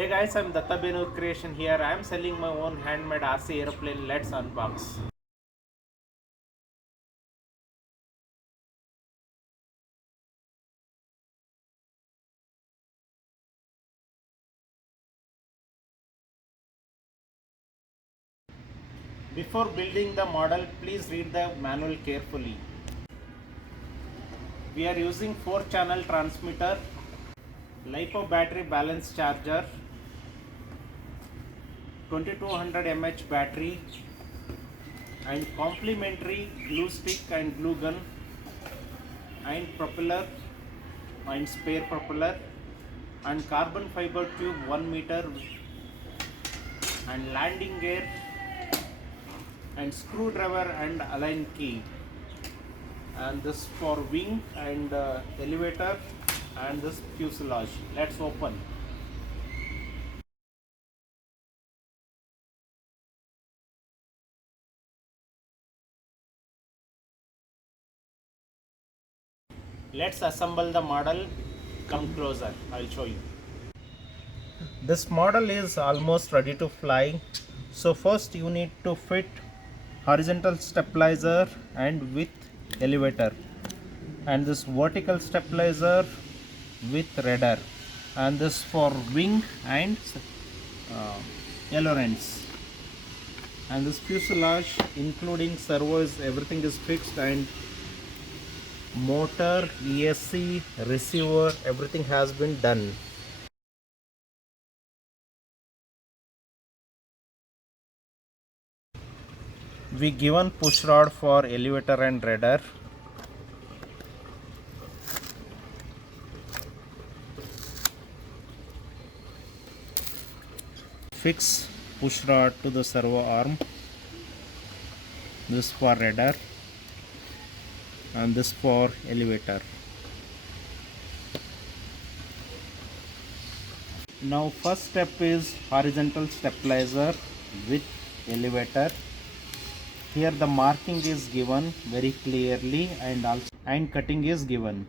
Hey guys, I'm Datta Benur Creation here. I am selling my own handmade RC aeroplane. Let's unbox. Before building the model, please read the manual carefully. We are using 4-channel transmitter, LiPo battery balance charger, 2200 mAh battery, and complementary glue stick and glue gun, and propeller and spare propeller, and carbon fiber tube 1 meter, and landing gear, and screwdriver and align key, and this for wing and elevator, and this fuselage. Let's open. Let's assemble the model. Come closer, I'll show you. This model is almost ready to fly. So first you need to fit horizontal stabilizer and with elevator, and this vertical stabilizer with rudder, and this for wing and ailerons, and this fuselage including servos, everything is fixed, and motor, ESC, receiver, everything has been done. We given push rod for elevator and rudder. Fix push rod to the servo arm. This for rudder and this for elevator. Now first step is horizontal stabilizer with elevator. Here the marking is given very clearly, and also and cutting is given.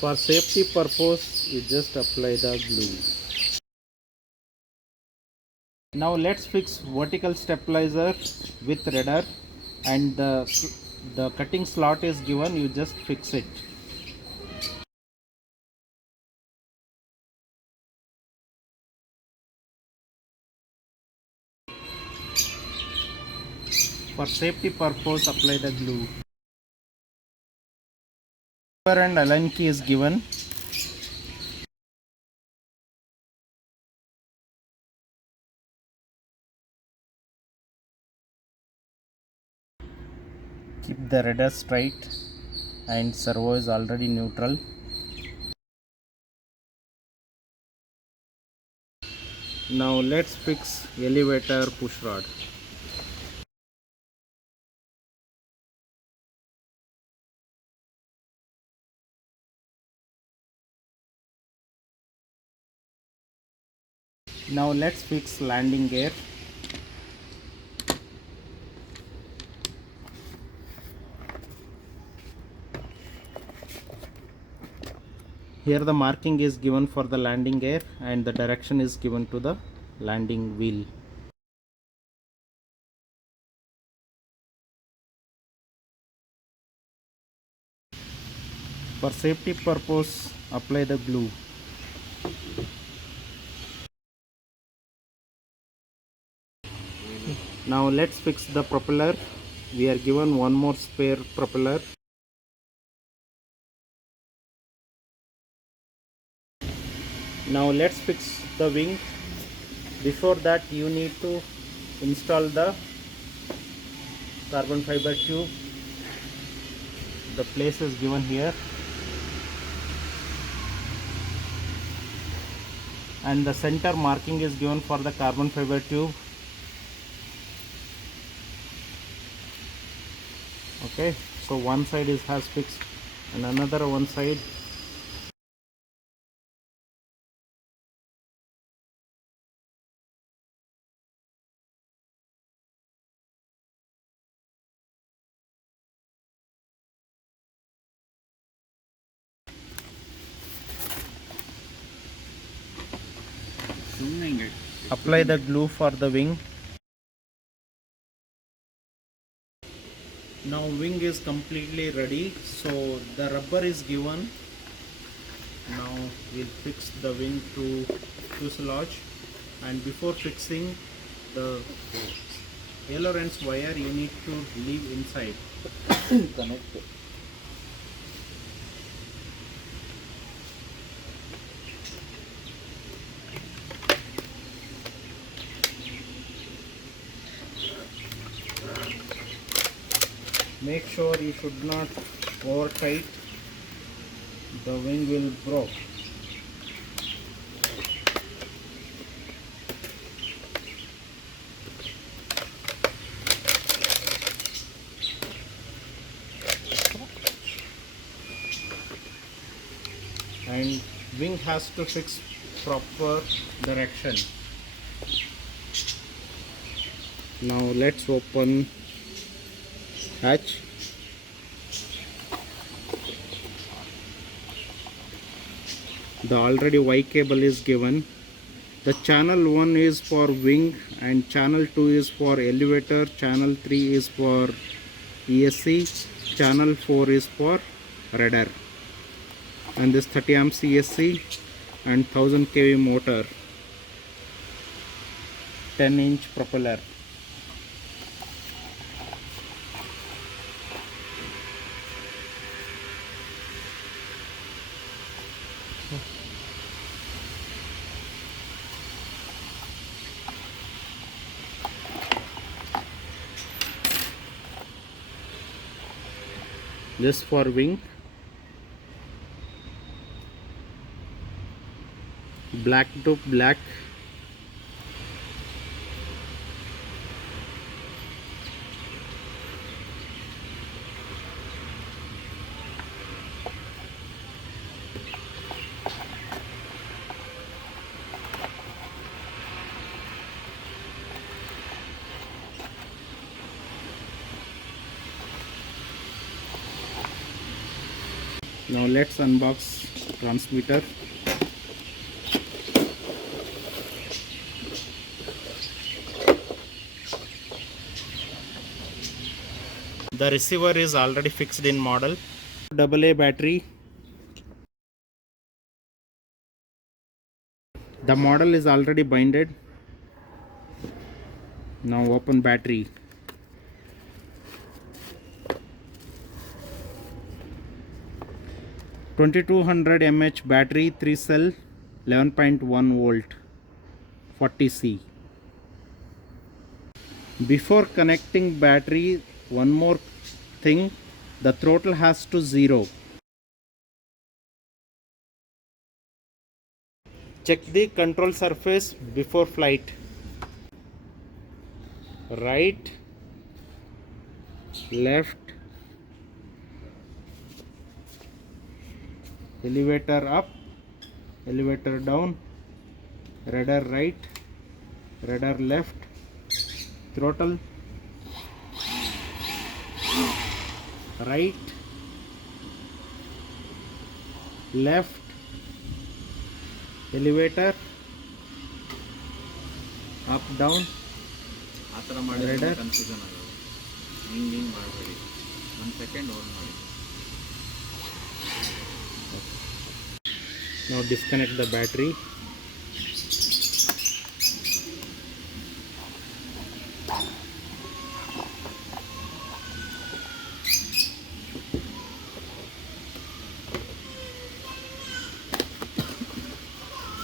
For safety purpose, you just apply the glue. Now let's fix vertical stabilizer with rudder, and the cutting slot is given, you just fix it. For safety purpose, apply the glue. And align key is given. Keep the rudder straight, and servo is already neutral. Now let's fix elevator push rod. Now let's fix landing gear. Here the marking is given for the landing gear, and the direction is given to the landing wheel. For safety purpose, apply the glue. Now let's fix the propeller. We are given one more spare propeller. Now let's fix the wing. Before that, you need to install the carbon fiber tube. The place is given here, and the center marking is given for the carbon fiber tube. Okay, so one side has fixed, and another one side. Apply the glue for the wing. Now wing is completely ready, so the rubber is given. Now we'll fix the wing to fuselage, and before fixing the ailerons wire, you need to leave inside. Connect. Make sure you should not over tight, the wing will break. And wing has to fix proper direction. Now let's open hatch. The already Y cable is given. The channel 1 is for wing and channel 2 is for elevator, channel 3 is for ESC, channel 4 is for rudder. And this 30 amps ESC and 1000 kV motor, 10-inch propeller. This for wing. Black to black. Now let's unbox transmitter. The receiver is already fixed in model. AA battery. The model is already binded. Now open battery. (2200 mAh battery, 3 cell, 11.1 volt, 40C. Before connecting battery, one more thing, the throttle has to 0. Check the control surface before flight. Right, left, elevator up, elevator down, rudder right, rudder left, throttle right, left, elevator up down, rudder. Confusion ಆಗೋದು. ಹಿಂಗೆ ಮಾಡಬೇಡಿ. 1 second hold ಮಾಡಿ. Now disconnect the battery.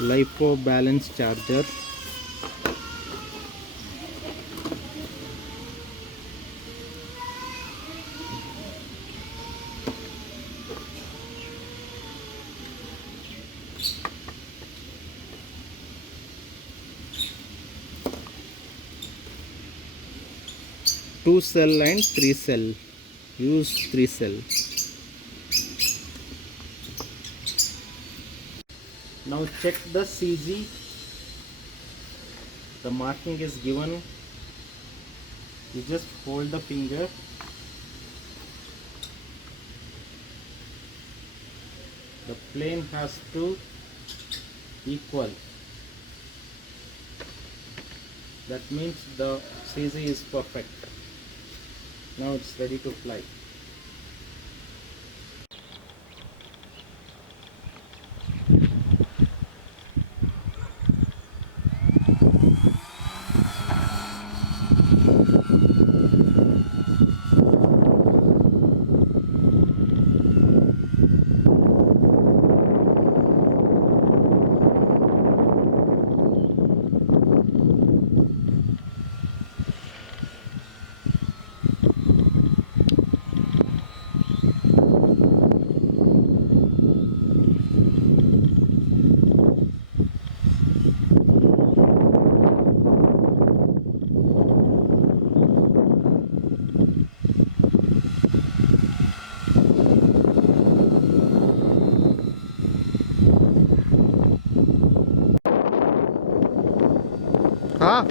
LiPo balance charger. Two cell and 3 cell. Use 3 cell. Now check the CG. The marking is given. You just hold the finger. The plane has to equal. That means the CZ is perfect. Now it's ready to fly. 가!